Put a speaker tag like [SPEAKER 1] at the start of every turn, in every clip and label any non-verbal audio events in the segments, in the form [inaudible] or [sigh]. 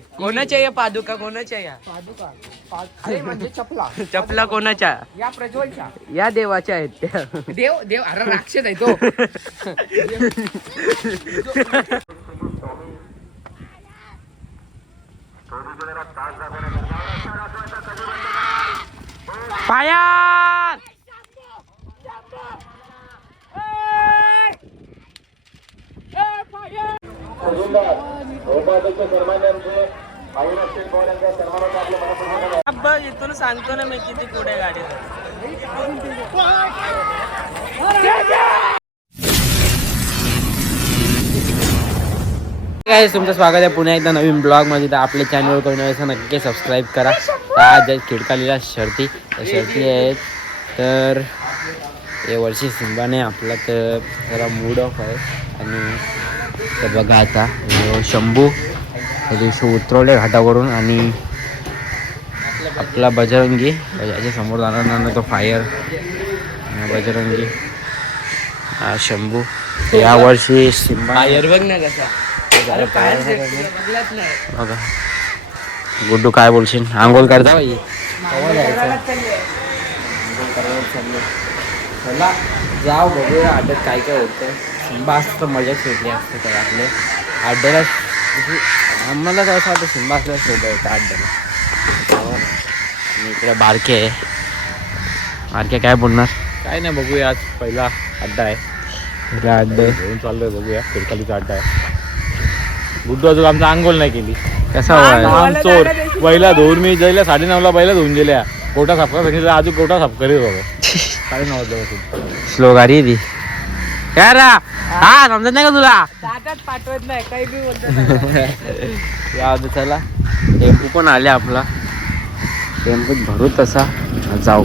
[SPEAKER 1] कोणाच्या या पादुका कोणाच्या या?
[SPEAKER 2] पादुका. पा- अरे म्हणजे चपला.
[SPEAKER 1] चपला कोणाच्या?
[SPEAKER 2] या प्रज्वलच्या.
[SPEAKER 1] या देवाच्या आहेत त्या.
[SPEAKER 2] देव देव अरे राक्षस आहे तो.
[SPEAKER 1] बघ इथून सांगतो ना मी किती पुढे गाडी काय तुमचं स्वागत आहे पुन्हा एकदा नवीन ब्लॉगमध्ये तर आपल्या चॅनलवर कोणी नक्की सबस्क्राईब करा. तर आज खिडकालीला शर्ती. त्या शर्ती आहेत. तर या वर्षी सिंबाने आपला तर जरा मूड ऑफ आहे. आणि तर बघा आता शंभू त्या दिवशी उतरवले घाटावरून आणि आपला बजरंगी याच्या समोर जाणार ना तो फायर बजरंगी हा शंभू. या वर्षी सिंबा फायर बघ ना कसा. बघा गुड्डू काय बोलशील? आंघोळ करता बाई. जाऊ बघूया अड्ड्यात काय काय होतं सिंबा असतं तर मजाच असते तर आपले. अड्ड्याला म्हणजे आम्हाला तर असं वाटतं सिंबा असल्या शोधा येतं अड्ड्याला आणि इकडे बारके आहे. बारके काय बोलणार?
[SPEAKER 3] काय नाही बघूया आज पहिला अड्डा आहे.
[SPEAKER 1] पहिला अड्डे
[SPEAKER 3] घेऊन चाललोय बघूया खिडकालीचा अड्डा आहे. गुड्डू अजून आमचा आंघोळ नाही केली.
[SPEAKER 1] कसा
[SPEAKER 3] आम चोर पहिला धुवून मी जायला साडे नऊला पहिला धुवून गेल्या. कोटा साफ करा अजून कोटा साफ करीत बघा. [laughs] साडे नऊ वाजल्यापासून.
[SPEAKER 1] स्लो गाडी ती. काय रा. हा समजत नाही का तुला?
[SPEAKER 2] ताटात पाठवत नाही काही बी बोलतो [laughs]
[SPEAKER 1] या चला. टेम्पो पण आले आपला. टेम्पोत भरू तसा. जाऊ.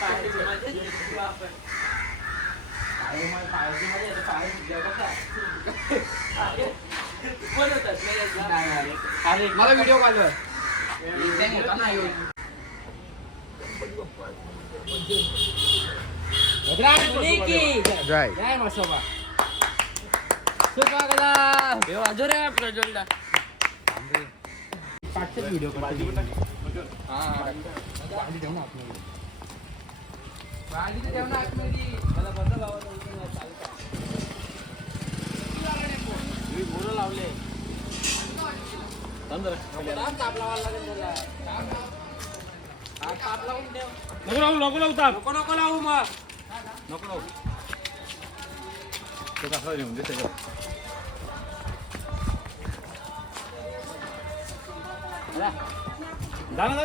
[SPEAKER 1] phải thì mày thích
[SPEAKER 3] gì cũng được phải mày phải chứ
[SPEAKER 2] mày phải giờ có thể quên
[SPEAKER 1] rồi
[SPEAKER 2] tật mày là
[SPEAKER 4] này
[SPEAKER 2] này
[SPEAKER 1] phải mà lấy
[SPEAKER 2] video quay rồi xem một tấm này rồi
[SPEAKER 4] Niki.
[SPEAKER 2] Right.
[SPEAKER 4] Yeah, Masoba. સુસ્વાગત બેવ આજો રે પ્રજ્વલ દા
[SPEAKER 1] પાછળ video
[SPEAKER 5] કરતો
[SPEAKER 2] હા આજે જમો આપણે
[SPEAKER 3] नको लावू नको लावू ताप
[SPEAKER 2] नको नको लावू मग
[SPEAKER 3] नको लावू तो कसा नेऊन दे त्याच्यात. जा ना,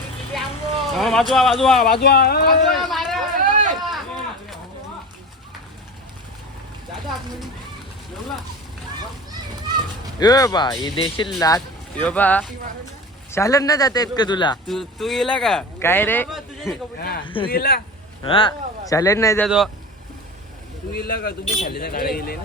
[SPEAKER 3] हो, बाजूला. तुम्ही बाहेर. शंभू. जा, शंभू. हाड, हाड.
[SPEAKER 1] शंभू ते यार
[SPEAKER 3] वाजवा वाजवा वाजवा
[SPEAKER 1] यो बा हे देशील लात यो बा शालन ना जाता येत का तुला
[SPEAKER 2] तू तू गेला का
[SPEAKER 1] काय रे
[SPEAKER 2] तू गेला
[SPEAKER 1] हा शालन नाही जातो
[SPEAKER 2] तू गेला का तुम्ही गाड्या गेले ना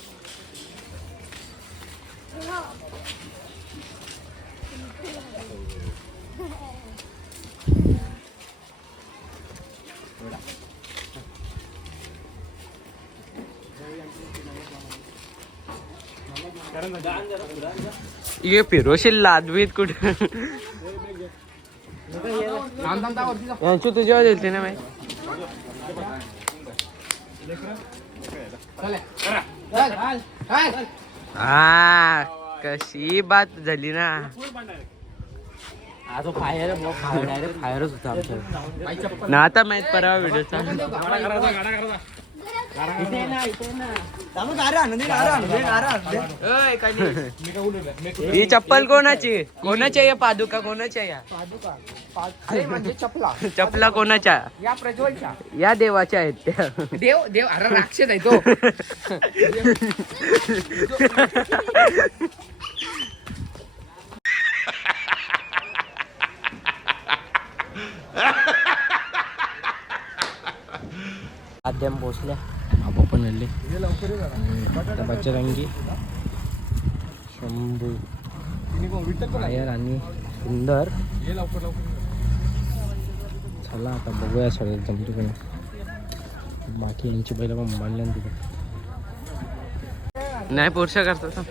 [SPEAKER 1] ये फिरोशील लादवीत कुठे? यांची तुझ्यावर दिलते ना माहिती हा कशी बात झाली ना. आता फायर डायरेक्ट फायरच होता आमच्या ना आता माहीत परवा व्हिडिओचा ही चप्पल कोणाची? कोणाच्या या? पादुका कोणाच्या या?
[SPEAKER 2] अरे म्हणजे चपला.
[SPEAKER 1] चपला कोणाच्या?
[SPEAKER 2] या प्रज्वलच्या.
[SPEAKER 1] या देवाच्या आहेत त्या.
[SPEAKER 2] देव देव अरे राक्षस आहे तो. [laughs]
[SPEAKER 1] आद्यम पोचल्या आपण पण हल्ले बच्चरंगी शंभू फायर आणि सुंदर. चला आता बघूया सगळं जमतो का नाही. बाकी यांची बैल पण मांडल्या ना तिथे नाही पुरुष करतात ना.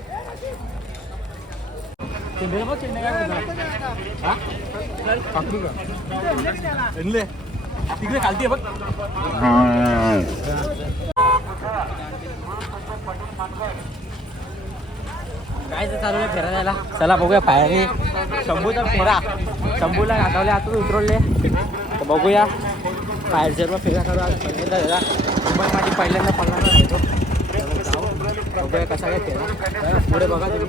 [SPEAKER 3] तिकडे खालती बघ.
[SPEAKER 1] काय चालू आहे फेरा जायला चला बघूया फायरने शंभूचा फेरा शंभूला घाटावले आतून उतरवले. तर बघूया. फायर जर फेरा करू आज पहिल्यांदा फेरा मुंबई माझी पहिल्यांदा पडणार नाही तो. जाऊ. बघूया कसा काय फेरा पुढे बघा तुम्ही.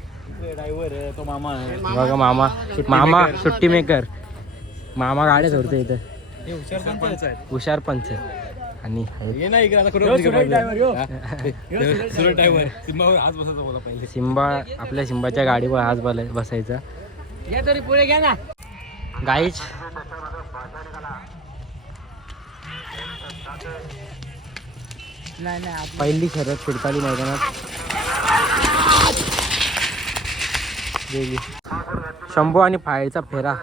[SPEAKER 3] ड्रायव्हर तो मामा आहे.
[SPEAKER 1] बघा मामा. मामा सुट्टी मेकर मामा गाड्या धरतो इथं.
[SPEAKER 3] हे हुशार पंच आहेत?
[SPEAKER 1] हुशार पंच आणि
[SPEAKER 3] हे नाही इकडे आता कुठं सुरत ड्रायव्हर सिंबावर आज बसायचा बोला पहिले.
[SPEAKER 1] सिम्बा आपल्या सिम्बाच्या गाडीवर हात बला बसायचा.
[SPEAKER 2] या तरी पुढे घ्या ना.
[SPEAKER 1] गाईच
[SPEAKER 2] नाही नाही
[SPEAKER 1] पहिली शर्यत खिडकाली मैदानात. गेली शंभू आणि फायरचा फेरा.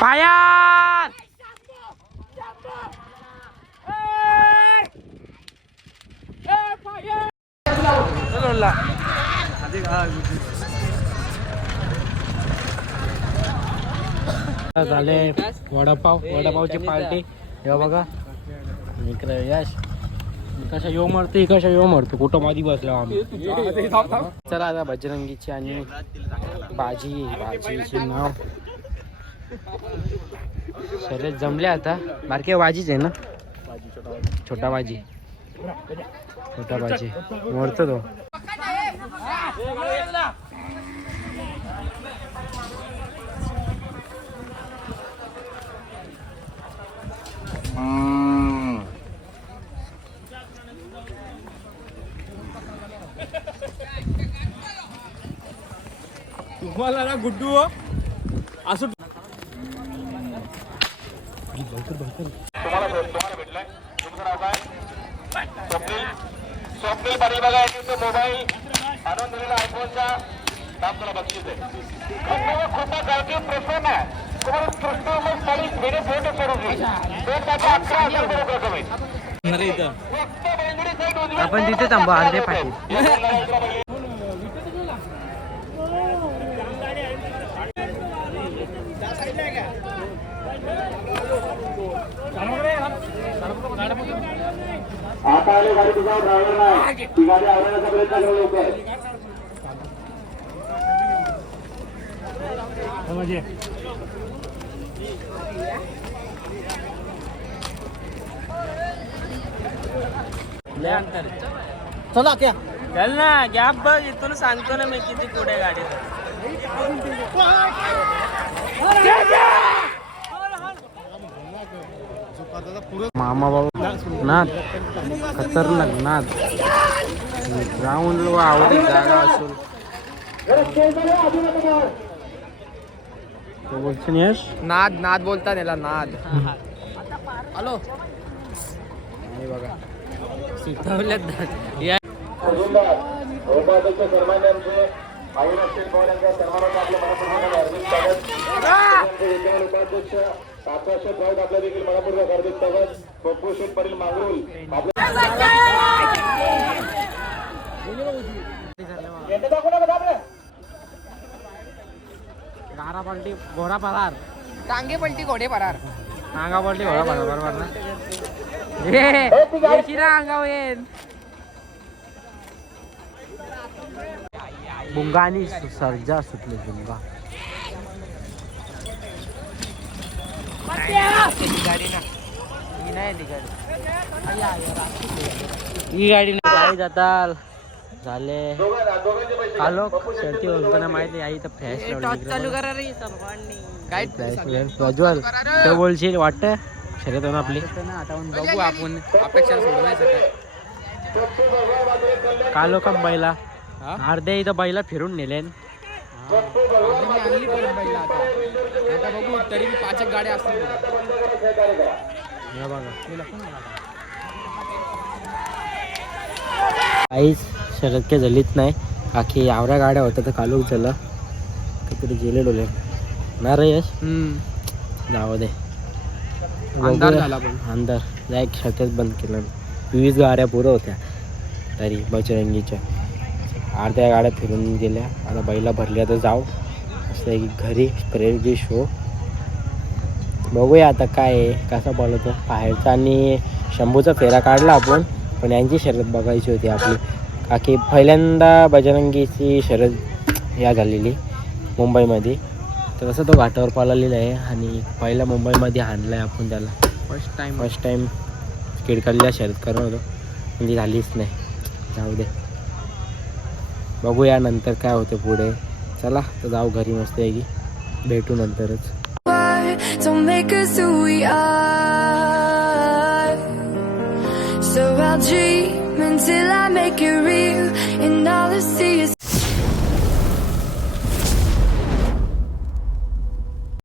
[SPEAKER 1] फायर चलो झाले वडापाव वडापावची पार्टी. हे बघा. इकडे यश. कशा येऊ मरते कशा येऊ मरते कुठं मध्ये बसलो आम्ही? चला आता बजरंगीची आणि भाजी भाजीची नाव. शर्यत जमले आता. बारके भाजीच आहे ना? छोटा भाजी छोटा भाजी मरतो तो.
[SPEAKER 3] तुम्हाला ना गुड्डू असं
[SPEAKER 5] स्वप्नील पाटील बघा याची तो मोबाईल आणून दिलेला आयफोनचा दाम तुला बक्षीस आहे खूप खूप गावठी प्रसन्न आहे तुम्हाला सृष्टी साडी भेटे फोटो करून दोन टाका अकरा हजार रुपये रक्कम आहे
[SPEAKER 1] आपण तिथे थांबू अर्धे पाठी [laughs]
[SPEAKER 5] आले गाडी तुझा ड्रायव्हर नाही. ती गाडी आवडण्याचा प्रयत्न करू लवकर
[SPEAKER 1] चला क्या? चल ना गॅप बघ इथून सांगतो ना मी किती पुढे गाडी मामा बाबा नाद. खतरनाक नाद. ग्राउंड आवडी जागा असून. तो बोलशील यश?
[SPEAKER 2] नाद नाद बोलता त्याला नाद. हॅलो.
[SPEAKER 1] आणि बघा. सुचवल्यात या
[SPEAKER 5] पवार यांच्या सन्मानाचं आपल्या मनपूर्वक हार्दिक स्वागत त्यांचे शेठ राऊत आपल्या देखील मनपूर्वक हार्दिक स्वागत. पप्पू शेठ पाटील मांगरुल
[SPEAKER 1] पलटी घोडा पळार
[SPEAKER 2] टांगे पलटी घोडे परार.
[SPEAKER 1] अंगा पलटी घोडा बरोबर ना? अंगावर येईन. बुंगा आणि सर्जा सुटले बुंगा. ही गाडी नाही गाडी जाताल. झाले. आलो. शर्ती होतो ना माहिती आई तर फ्लॅश
[SPEAKER 2] चालू करा रे काय
[SPEAKER 1] प्रज्वल तो बोलशील वाटतं शर्यत हो ना आपली
[SPEAKER 2] बघू आपण. अपेक्षा सोडू नाही शकत.
[SPEAKER 1] कालो का बैला? अर्धे इथं बैला फिरून नेले
[SPEAKER 2] मी आणली परत बैला आता आता बघू तरी पाच एक गाड्या असतील
[SPEAKER 1] काहीच शर्यत काही झालीच नाही. बाकी आवऱ्या गाड्या होत्या तर कालूक झालं. काहीतरी गेले डोले ना रे यश? जाऊ दे.
[SPEAKER 2] अंधार. झाला.
[SPEAKER 1] अंधार. शर्यत बंद केलं. वीस गाड्या पुरं होत्या. तरी बजरंगीच्या. अर्ध्या गाड्या फिरून गेल्या. आता बैला भरल्या तर जाऊ. असं आहे की घरी प्रेरगी शो बघूया आता काय आहे कसा बोलतो बाहेरचा आणि शंभूचा फेरा काढला आपण पण यांची शर्यत बघायची होती आपली. बाकी पहिल्यांदा बजरंगीची शर्यत या झालेली मुंबईमध्ये. तर कसं तो घाटावर पळालेला आहे आणि पहिला मुंबईमध्ये हाणला आहे आपण त्याला.
[SPEAKER 2] फर्स्ट टाइम
[SPEAKER 1] फर्स्ट टाइम किडकालीला शर्यत करत होतो म्हणजे झालीच नाही. जाऊ दे. बघूया नंतर काय होतं पुढे चला तर जाऊ घरी मस्त आहे की भेटू नंतरच
[SPEAKER 6] So I'll dream until I make it real, and all I see is